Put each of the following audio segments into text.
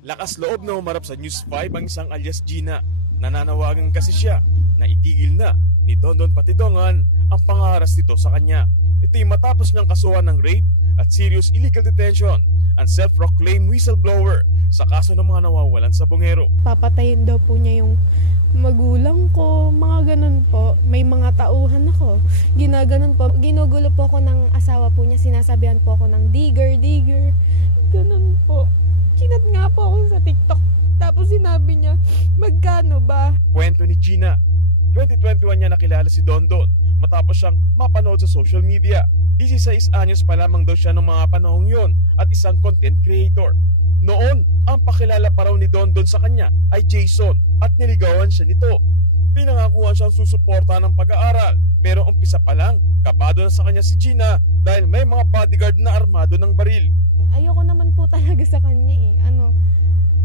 Lakas loob na humarap sa News 5 ang isang alias Gina. Nananawagan kasi siya na itigil na ni Dondon Patidongan ang pangaharas nito sa kanya. Ito'y matapos niyang kasuhan ng rape at serious illegal detention ang self-proclaimed whistleblower sa kaso ng mga nawawalan sa Bungero. Papatayin daw po niya yung magulang ko, mga ganun po. May mga tauhan ako. Ginaganon po. Ginugulo po ako ng asawa po niya. Sinasabihan po ako ng digger. Ganun po. Chinat nga po ako sa TikTok. Tapos sinabi niya, magkano ba? Kwento ni Gina, 2021 niya nakilala si Dondon matapos siyang mapanood sa social media. 16 anyos pa lamang daw siya ng mga panahong yon at isang content creator. Noon, ang pakilala pa raw ni Dondon sa kanya ay Jason at niligawan siya nito. Pinangakuhan siyang susuporta ng pag-aaral pero umpisa pa lang, kabado na sa kanya si Gina dahil may mga bodyguard na armado ng baril. Ayoko naman po talaga sa kanya eh.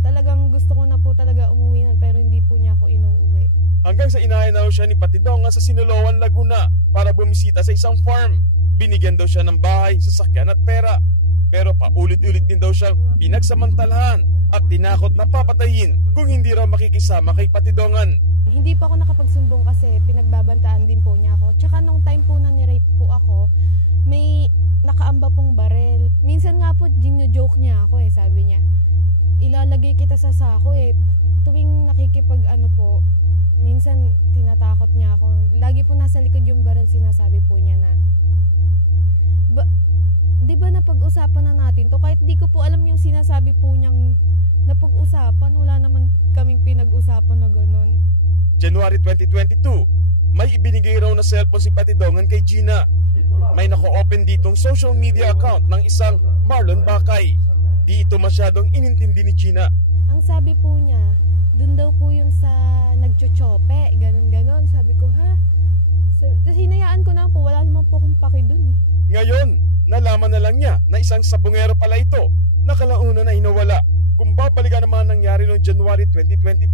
Talagang gusto ko na po talaga umuwi na pero hindi po niya ako inuuwi. Hanggang sa inahin na siya ni Patidongan sa Sinaloan, Laguna para bumisita sa isang farm. Binigyan daw siya ng bahay, sasakyan at pera. Pero paulit-ulit din daw siyang pinagsamantalahan at tinakot na papatayin kung hindi raw makikisama kay Patidongan. Hindi po ako nakapagsumbong kasi pinagbabantaan din po niya ako. Tsaka nung time po na nirape po ako, may nakaamba pong barel. Minsan nga po, gino-joke niya ako sabi niya. Ilalagay kita sa sako Tuwing minsan tinatakot niya ako. Lagi po nasa likod yung baril, sinasabi po niya na, di ba napag-usapan na natin to? Kahit di ko po alam yung sinasabi po niyang napag-usapan, wala naman kaming pinag-usapan na gano'n. January 2022, may ibinigay raw na cellphone si Patidongan kay Gina. May naka-open ditong social media account ng isang Marlon Bakay. Di ito masyadong inintindi ni Gina. Ang sabi po niya, dun daw po yung sa nagchochope, ganon. Sabi ko, ha? Tapos hinayaan ko na po, wala naman po akong paki dun Ngayon, nalaman na lang niya na isang sabungero pala ito na kalauna na hinawala. Kung babalikan naman nangyari noong January 2022,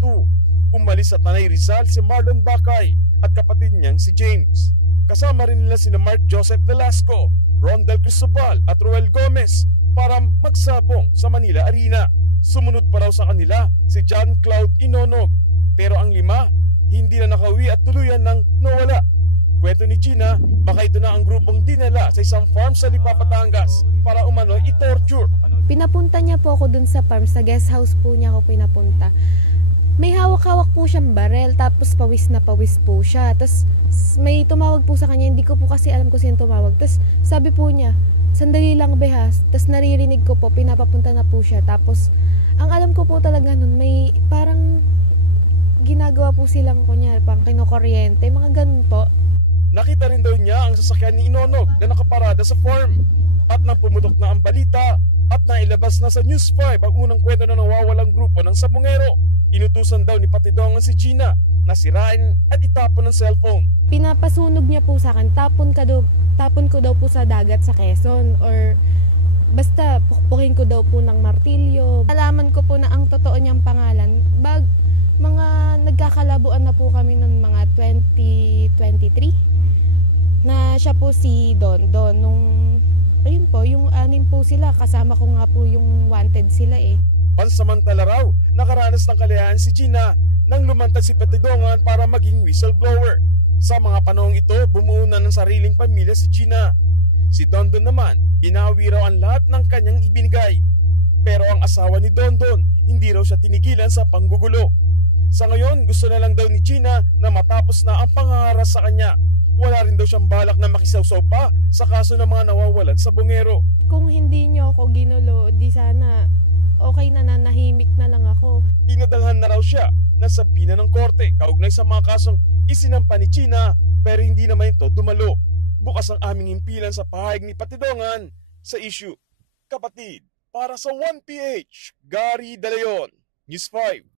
umalis sa Tanay Rizal si Marlon Bakay at kapatid niyang si James. Kasama rin nila sina Mark Joseph Velasco, Rondel Cristobal at Roel Gomez para magsabong sa Manila Arena. Sumunod pa raw sa kanila si John Cloud Inonog. Pero ang lima, hindi na nakauwi at tuluyan nang nawala. Kwento ni Gina, baka ito na ang grupong dinala sa isang farm sa Lipa, Batangas para umano i-torture. Pinapunta niya po ako dun sa farm, sa guest house po niya ako pinapunta. May hawak-hawak po siyang barel, tapos pawis na pawis po siya. Tapos may tumawag po sa kanya, hindi ko po kasi alam kung sino tumawag. Tapos sabi po niya, sandali lang behas. Tapos naririnig ko po, pinapapunta na po siya. Tapos ang alam ko po talaga nun, may parang ginagawa po silang kunya, pang kinukuryente, mga ganun po. Nakita rin daw niya ang sasakyan ni Inonog na nakaparada sa farm. At nang pumutok na ang balita at nailabas na sa News 5 ang unang kwento na nawawalang grupo ng Sabongero, inutusan daw ni Patidongan si Gina na sirain at itapon ang cellphone. Pinapasunog niya po sa akin, tapon ko daw po sa dagat sa Quezon or basta pukpukin ko daw po ng martilyo. Alaman ko po na ang totoo niyang pangalan. Mga nagkakalabuan na po kami noong mga 2023 na siya po si Dondon. Ayun po, yung anim po sila, kasama ko nga po yung wanted sila Pansamantala raw, nakaranas ng kaliyahan si Gina nang lumantad si Patidongan para maging whistleblower. Sa mga panahong ito, bumuo na ng sariling pamilya si Gina. Si Dondon naman, binawi raw ang lahat ng kanyang ibinigay. Pero ang asawa ni Dondon, hindi raw siya tinigilan sa panggugulo. Sa ngayon, gusto na lang daw ni Gina na matapos na ang pangaharas sa kanya. Wala rin daw siyang balak na makisawsaw pa sa kaso ng mga nawawalan sa Bungero. Kung hindi niyo ako ginulo, di sana okay na, nahimik na lang ako. Pinadalhan na raw siya ng sabina ng korte kaugnay sa mga kasong isinampa ni Gina pero hindi naman ito dumalo. Bukas ang aming himpilan sa pahayag ni Patidongan sa issue. Kapatid, para sa 1PH, Gary De Leon, News 5.